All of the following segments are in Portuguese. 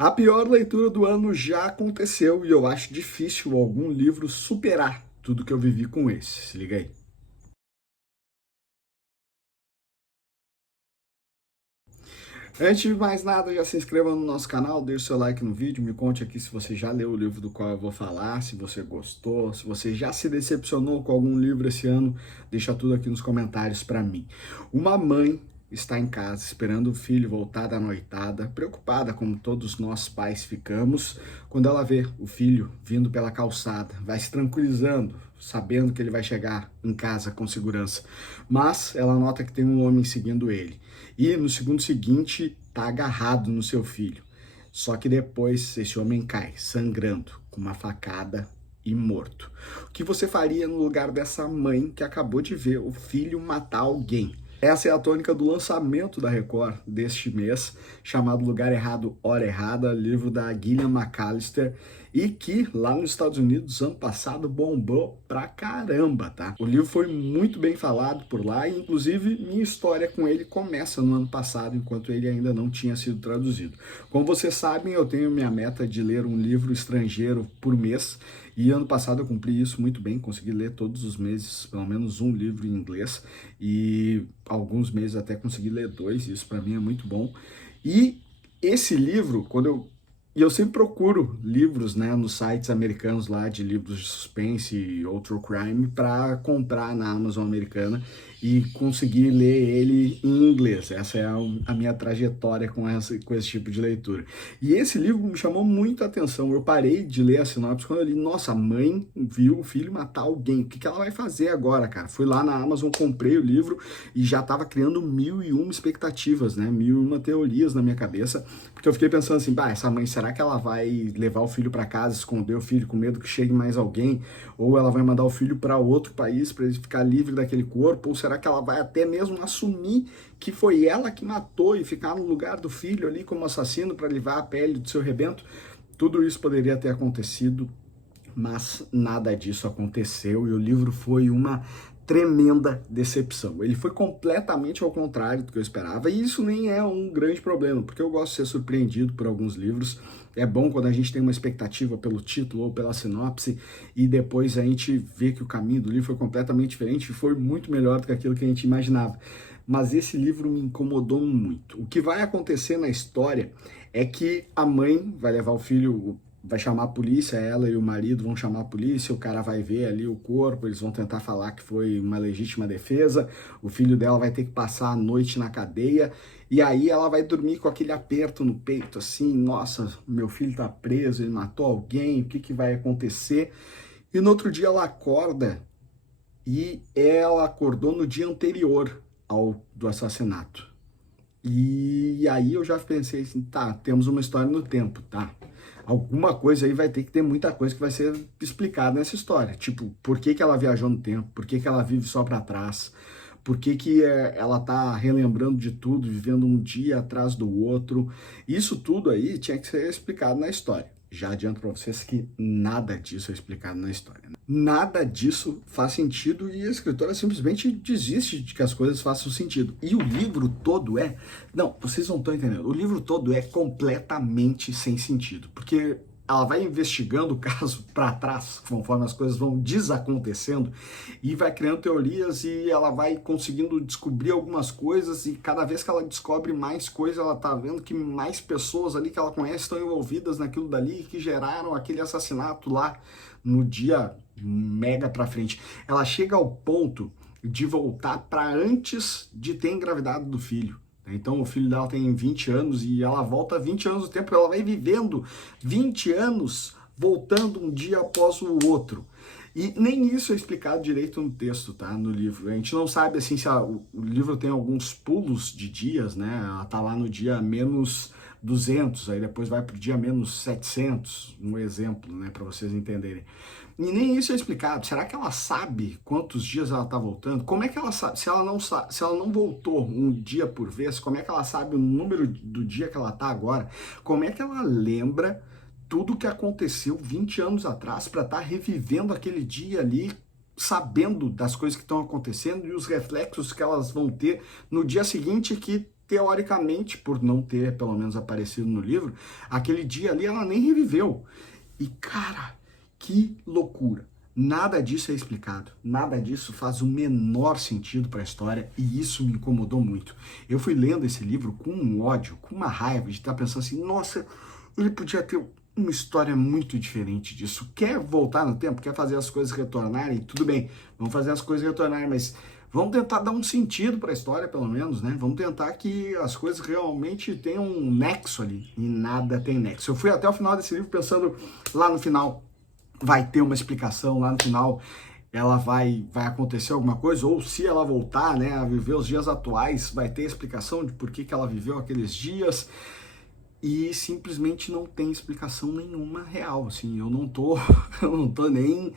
A pior leitura do ano já aconteceu e eu acho difícil algum livro superar tudo que eu vivi com esse. Se liga aí. Antes de mais nada, já se inscreva no nosso canal, deixe seu like no vídeo, me conte aqui se você já leu o livro do qual eu vou falar, se você gostou, se você já se decepcionou com algum livro esse ano, deixa tudo aqui nos comentários para mim. Uma mãe está em casa esperando o filho voltar da noitada, preocupada como todos nós pais ficamos, quando ela vê o filho vindo pela calçada, vai se tranquilizando, sabendo que ele vai chegar em casa com segurança, mas ela nota que tem um homem seguindo ele. E no segundo seguinte, tá agarrado no seu filho. Só que depois esse homem cai, sangrando, com uma facada e morto. O que você faria no lugar dessa mãe que acabou de ver o filho matar alguém? Essa é a tônica do lançamento da Record deste mês, chamado Lugar Errado, Hora Errada, livro da Gillian McAllister, e que lá nos Estados Unidos, ano passado, bombou pra caramba, tá? O livro foi muito bem falado por lá e, inclusive, minha história com ele começa no ano passado, enquanto ele ainda não tinha sido traduzido. Como vocês sabem, eu tenho minha meta de ler um livro estrangeiro por mês, e ano passado eu cumpri isso muito bem, consegui ler todos os meses, pelo menos um livro em inglês, e alguns meses até consegui ler 2, isso para mim é muito bom. E esse livro, eu sempre procuro livros, né, nos sites americanos lá de livros de suspense ou true crime para comprar na Amazon americana e conseguir ler ele em inglês. Essa é a minha trajetória com esse tipo de leitura. E esse livro me chamou muito a atenção. Eu parei de ler a sinopse quando eu li, nossa, a mãe viu o filho matar alguém. O que ela vai fazer agora, cara? Fui lá na Amazon, comprei o livro e já estava criando 1001 expectativas, né? 1001 teorias na minha cabeça, porque eu fiquei pensando assim, essa mãe, será que ela vai levar o filho para casa, esconder o filho com medo que chegue mais alguém? Ou ela vai mandar o filho para outro país para ele ficar livre daquele corpo? Ou será que ela vai até mesmo assumir que foi ela que matou e ficar no lugar do filho ali como assassino para livrar a pele do seu rebento? Tudo isso poderia ter acontecido, mas nada disso aconteceu e o livro foi uma tremenda decepção. Ele foi completamente ao contrário do que eu esperava, e isso nem é um grande problema, porque eu gosto de ser surpreendido por alguns livros. É bom quando a gente tem uma expectativa pelo título ou pela sinopse e depois a gente vê que o caminho do livro foi completamente diferente e foi muito melhor do que aquilo que a gente imaginava. Mas esse livro me incomodou muito. O que vai acontecer na história é que a mãe vai levar o filho, vai chamar a polícia, ela e o marido vão chamar a polícia, o cara vai ver ali o corpo, eles vão tentar falar que foi uma legítima defesa, o filho dela vai ter que passar a noite na cadeia, e aí ela vai dormir com aquele aperto no peito, assim, nossa, meu filho tá preso, ele matou alguém, o que que vai acontecer? E no outro dia ela acorda, e ela acordou no dia anterior do assassinato. E aí eu já pensei assim, tá, temos uma história no tempo, tá? Alguma coisa aí vai ter que ter muita coisa que vai ser explicada nessa história. Tipo, por que que ela viajou no tempo? Por que que ela vive só para trás? Por que que ela tá relembrando de tudo, vivendo um dia atrás do outro? Isso tudo aí tinha que ser explicado na história. Já adianto para vocês que nada disso é explicado na história. Nada disso faz sentido e a escritora simplesmente desiste de que as coisas façam sentido. E o livro todo é... Não, vocês não estão entendendo. O livro todo é completamente sem sentido. Porque ela vai investigando o caso para trás, conforme as coisas vão desacontecendo, e vai criando teorias e ela vai conseguindo descobrir algumas coisas, e cada vez que ela descobre mais coisas, ela tá vendo que mais pessoas ali que ela conhece estão envolvidas naquilo dali, que geraram aquele assassinato lá no dia mega pra frente. Ela chega ao ponto de voltar para antes de ter engravidado do filho. Então o filho dela tem 20 anos e ela volta 20 anos do tempo, ela vai vivendo 20 anos, voltando um dia após o outro. E nem isso é explicado direito no texto, tá? No livro. A gente não sabe, assim, se o livro tem alguns pulos de dias, né? Ela tá lá no dia menos 200, aí depois vai pro dia menos 700, um exemplo, né? Para vocês entenderem. E nem isso é explicado. Será que ela sabe quantos dias ela está voltando? Como é que ela sabe? Se ela não voltou um dia por vez, como é que ela sabe o número do dia que ela está agora? Como é que ela lembra tudo que aconteceu 20 anos atrás para estar revivendo aquele dia ali, sabendo das coisas que estão acontecendo e os reflexos que elas vão ter no dia seguinte, que teoricamente, por não ter pelo menos aparecido no livro, aquele dia ali ela nem reviveu. E cara, que loucura! Nada disso é explicado, nada disso faz o menor sentido para a história e isso me incomodou muito. Eu fui lendo esse livro com um ódio, com uma raiva de estar pensando assim, nossa, ele podia ter uma história muito diferente disso. Quer voltar no tempo, quer fazer as coisas retornarem? Tudo bem, vamos fazer as coisas retornarem, mas vamos tentar dar um sentido para a história, pelo menos, né? Vamos tentar que as coisas realmente tenham um nexo ali. E nada tem nexo. Eu fui até o final desse livro pensando lá no final, vai ter uma explicação lá no final, ela vai acontecer alguma coisa, ou se ela voltar, né, a viver os dias atuais, vai ter explicação de por que ela viveu aqueles dias, e simplesmente não tem explicação nenhuma real, assim, eu não tô nem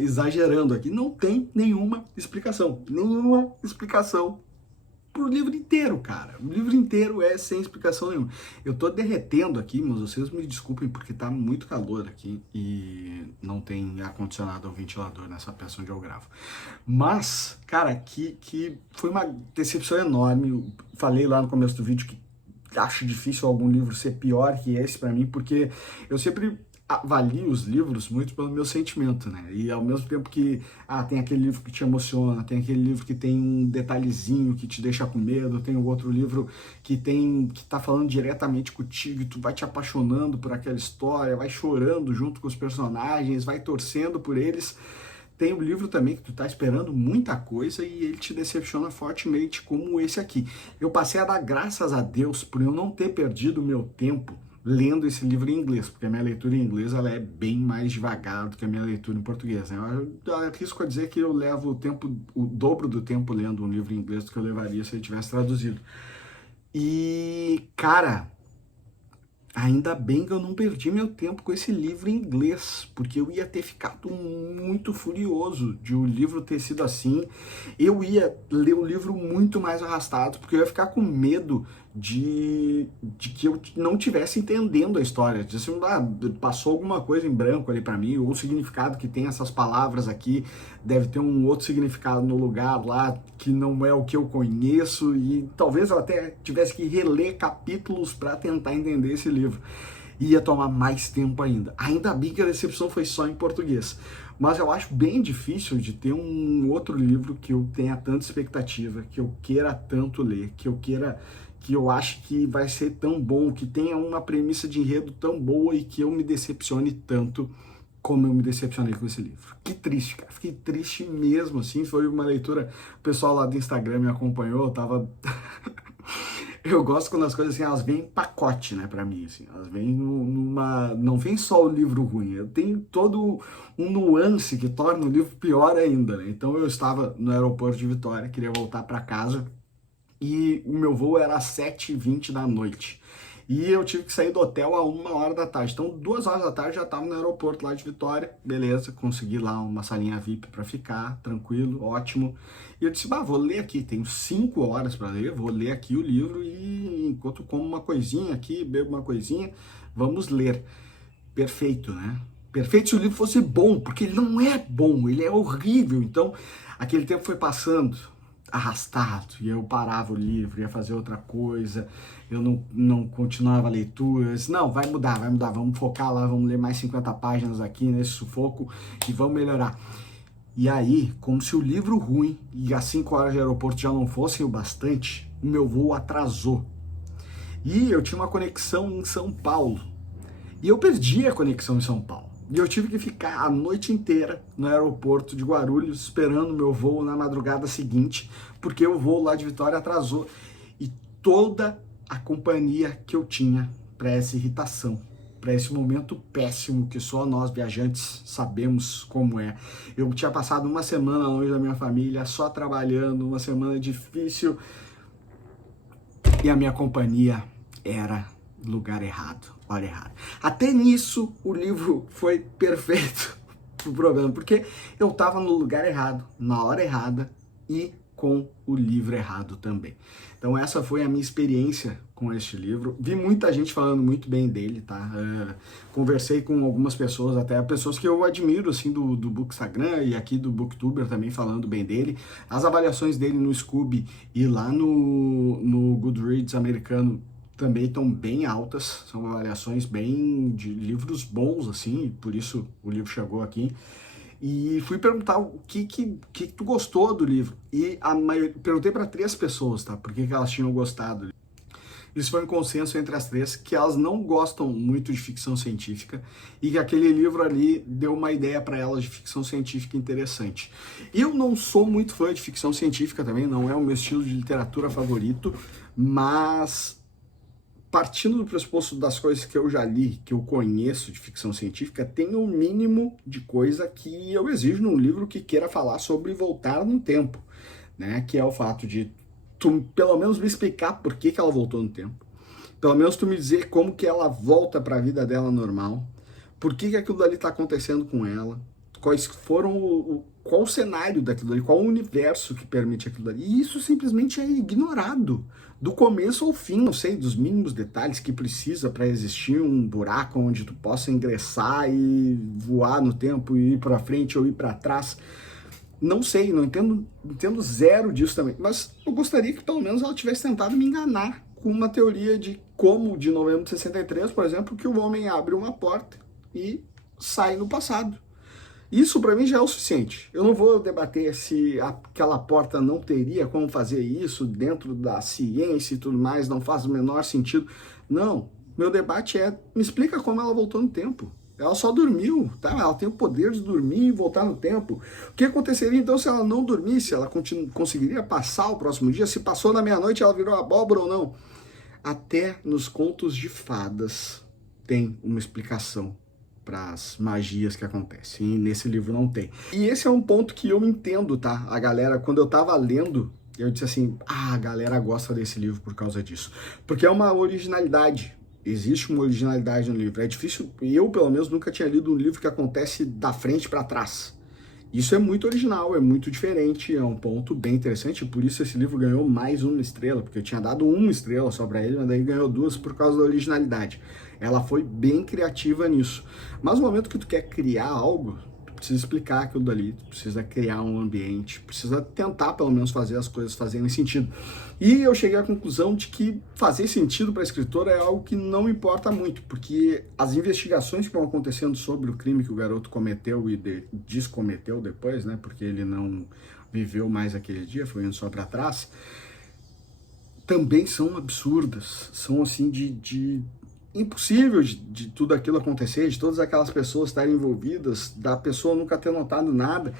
exagerando aqui, não tem nenhuma explicação pro livro inteiro, cara. O livro inteiro é sem explicação nenhuma. Eu tô derretendo aqui, mas vocês me desculpem porque tá muito calor aqui e não tem ar-condicionado ou ventilador nessa peça onde eu gravo. Mas, cara, que foi uma decepção enorme. Eu falei lá no começo do vídeo que acho difícil algum livro ser pior que esse pra mim, porque eu sempre avalio os livros muito pelo meu sentimento, né? E ao mesmo tempo que tem aquele livro que te emociona, tem aquele livro que tem um detalhezinho que te deixa com medo, tem o outro livro que tá falando diretamente contigo e tu vai te apaixonando por aquela história, vai chorando junto com os personagens, vai torcendo por eles. Tem o livro também que tu tá esperando muita coisa e ele te decepciona fortemente, como esse aqui. Eu passei a dar graças a Deus por eu não ter perdido o meu tempo lendo esse livro em inglês, porque a minha leitura em inglês ela é bem mais devagar do que a minha leitura em português, né? Eu arrisco a dizer que eu levo o dobro do tempo lendo um livro em inglês do que eu levaria se ele tivesse traduzido. E, cara, ainda bem que eu não perdi meu tempo com esse livro em inglês, porque eu ia ter ficado muito furioso de o livro ter sido assim. Eu ia ler o livro muito mais arrastado, porque eu ia ficar com medo de que eu não tivesse entendendo a história. De assim, passou alguma coisa em branco ali para mim, ou o significado que tem essas palavras aqui deve ter um outro significado no lugar lá que não é o que eu conheço, e talvez eu até tivesse que reler capítulos para tentar entender esse livro. Ia tomar mais tempo ainda. Ainda bem que a decepção foi só em português. Mas eu acho bem difícil de ter um outro livro que eu tenha tanta expectativa, que eu queira tanto ler, que eu acho que vai ser tão bom, que tenha uma premissa de enredo tão boa e que eu me decepcione tanto como eu me decepcionei com esse livro. Que triste, cara. Fiquei triste mesmo, assim. Foi uma leitura... O pessoal lá do Instagram me acompanhou, eu tava... Eu gosto quando as coisas assim, elas vêm em pacote, né, pra mim, assim, elas vêm numa... Não vem só o livro ruim, eu tenho todo um nuance que torna o livro pior ainda, né? Então eu estava no aeroporto de Vitória, queria voltar pra casa, e o meu voo era às 7h20 da noite. E eu tive que sair do hotel a 1h da tarde. Então, 2h da tarde já estava no aeroporto lá de Vitória. Beleza, consegui lá uma salinha VIP para ficar, tranquilo, ótimo. E eu disse, vou ler aqui, tenho 5 horas para ler, vou ler aqui o livro e enquanto como uma coisinha aqui, bebo uma coisinha, vamos ler. Perfeito, né? Perfeito se o livro fosse bom, porque ele não é bom, ele é horrível. Então, aquele tempo foi passando arrastado, e eu parava o livro, ia fazer outra coisa, eu não continuava a leitura, eu disse, não, vai mudar, vamos focar lá, vamos ler mais 50 páginas aqui nesse sufoco e vamos melhorar. E aí, como se o livro ruim e as 5 horas de aeroporto já não fossem o bastante, o meu voo atrasou. E eu tinha uma conexão em São Paulo, e eu perdi a conexão em São Paulo. E eu tive que ficar a noite inteira no aeroporto de Guarulhos esperando o meu voo na madrugada seguinte, porque o voo lá de Vitória atrasou. E toda a companhia que eu tinha para essa irritação, para esse momento péssimo que só nós viajantes sabemos como é. Eu tinha passado uma semana longe da minha família, só trabalhando, uma semana difícil, e a minha companhia era lugar errado, hora errada. Até nisso o livro foi perfeito pro problema, porque eu tava no lugar errado, na hora errada e com o livro errado também. Então essa foi a minha experiência com este livro. Vi muita gente falando muito bem dele, tá? Conversei com algumas pessoas, até pessoas que eu admiro, assim, do Bookstagram e aqui do Booktuber também falando bem dele. As avaliações dele no Scoob e lá no Goodreads americano também estão bem altas, são avaliações bem de livros bons, assim, por isso o livro chegou aqui. E fui perguntar o que tu gostou do livro. E perguntei para 3 pessoas, tá? Por que elas tinham gostado. Isso foi um consenso entre as 3, que elas não gostam muito de ficção científica e que aquele livro ali deu uma ideia para elas de ficção científica interessante. Eu não sou muito fã de ficção científica também, não é o meu estilo de literatura favorito, mas partindo do pressuposto das coisas que eu já li, que eu conheço de ficção científica, tem um mínimo de coisa que eu exijo num livro que queira falar sobre voltar no tempo, né? Que é o fato de tu pelo menos me explicar por que ela voltou no tempo, pelo menos tu me dizer como que ela volta para a vida dela normal, por que aquilo dali está acontecendo com ela, quais foram qual o cenário daquilo ali, qual o universo que permite aquilo ali. E isso simplesmente é ignorado do começo ao fim. Não sei dos mínimos detalhes que precisa para existir um buraco onde tu possa ingressar e voar no tempo e ir para frente ou ir para trás. Não sei, não entendo zero disso também, mas eu gostaria que pelo menos ela tivesse tentado me enganar com uma teoria de como, de novembro de 63, por exemplo, que o homem abre uma porta e sai no passado. Isso para mim já é o suficiente. Eu não vou debater se aquela porta não teria como fazer isso dentro da ciência e tudo mais, não faz o menor sentido. Não, meu debate é, me explica como ela voltou no tempo. Ela só dormiu, tá? Ela tem o poder de dormir e voltar no tempo. O que aconteceria então se ela não dormisse? Ela conseguiria passar o próximo dia? Se passou na meia-noite, ela virou abóbora ou não? Até nos contos de fadas tem uma explicação para as magias que acontecem, e nesse livro não tem. E esse é um ponto que eu entendo, tá? A galera, quando eu tava lendo, eu disse assim, a galera gosta desse livro por causa disso. Porque é uma originalidade. Existe uma originalidade no livro. É difícil, eu pelo menos nunca tinha lido um livro que acontece da frente para trás. Isso é muito original, é muito diferente, é um ponto bem interessante, por isso esse livro ganhou mais 1 estrela, porque eu tinha dado 1 estrela só para ele, mas daí ganhou 2 por causa da originalidade. Ela foi bem criativa nisso. Mas no momento que tu quer criar algo, tu precisa explicar aquilo dali, tu precisa criar um ambiente, precisa tentar pelo menos fazer as coisas fazerem sentido. E eu cheguei à conclusão de que fazer sentido para a escritora é algo que não importa muito, porque as investigações que vão acontecendo sobre o crime que o garoto cometeu e descometeu depois, né, porque ele não viveu mais aquele dia, foi indo só para trás, também são absurdas, são assim impossível de tudo aquilo acontecer, de todas aquelas pessoas estarem envolvidas, da pessoa nunca ter notado nada,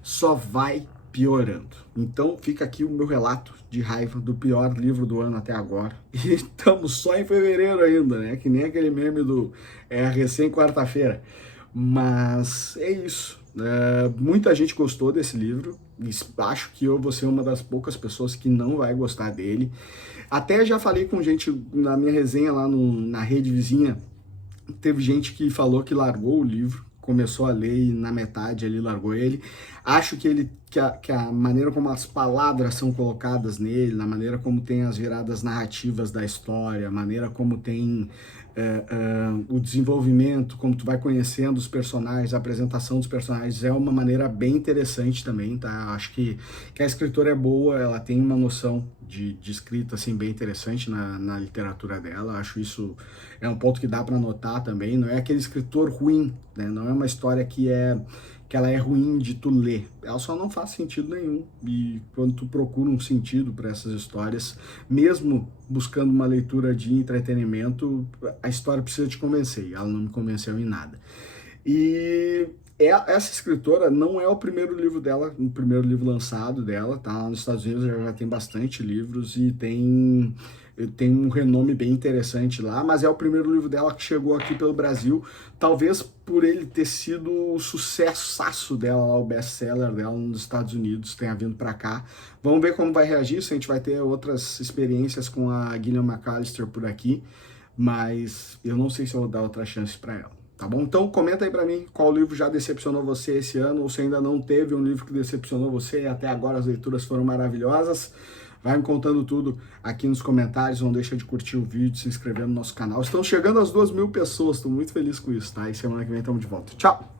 só vai piorando. Então fica aqui o meu relato de raiva do pior livro do ano até agora. E estamos só em fevereiro ainda, né? Que nem aquele meme do recém quarta-feira. Mas é isso. Muita gente gostou desse livro. Acho que eu vou ser uma das poucas pessoas que não vai gostar dele. Até já falei com gente na minha resenha lá na rede vizinha. Teve gente que falou que largou o livro, começou a ler e na metade ali largou ele. Acho que a maneira como as palavras são colocadas nele, na maneira como tem as viradas narrativas da história, a maneira como tem o desenvolvimento, como tu vai conhecendo os personagens, a apresentação dos personagens é uma maneira bem interessante também, tá? Acho que a escritora é boa, ela tem uma noção de escrita assim bem interessante na literatura dela. Acho isso é um ponto que dá para notar também. Não é aquele escritor ruim, né? Não é uma história que ela é ruim de tu ler, ela só não faz sentido nenhum. E quando tu procura um sentido para essas histórias, mesmo buscando uma leitura de entretenimento, a história precisa te convencer, e ela não me convenceu em nada. E essa escritora não é o primeiro livro dela, o primeiro livro lançado dela, tá? Lá nos Estados Unidos já tem bastante livros e tem um renome bem interessante lá, mas é o primeiro livro dela que chegou aqui pelo Brasil, talvez por ele ter sido o sucesso dela, o best-seller dela nos Estados Unidos, tenha vindo para cá. Vamos ver como vai reagir, se a gente vai ter outras experiências com a Gillian McAllister por aqui, mas eu não sei se eu vou dar outra chance para ela. Tá bom? Então comenta aí pra mim qual livro já decepcionou você esse ano, ou se ainda não teve um livro que decepcionou você e até agora as leituras foram maravilhosas. Vai me contando tudo aqui nos comentários, não deixa de curtir o vídeo, se inscrever no nosso canal. Estão chegando as 2.000 pessoas, estou muito feliz com isso, tá? E semana que vem estamos de volta. Tchau!